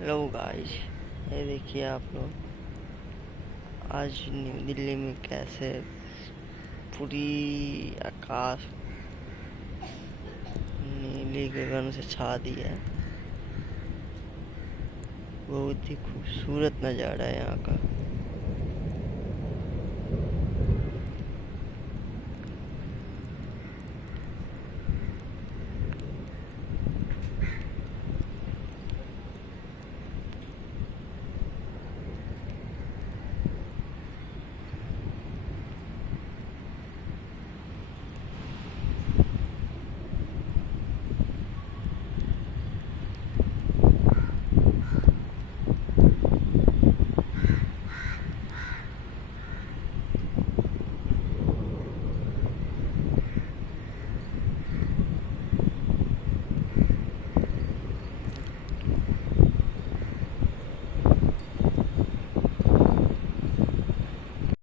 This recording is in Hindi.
हेलो गाइस, ये देखिए आप लोग। आज न्यू दिल्ली में कैसे पूरी आकाश नीली गगन से छा दिया है। बहुत ही खूबसूरत नज़ारा है यहाँ का।